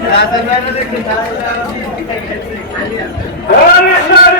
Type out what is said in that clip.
Hare Krishna Hare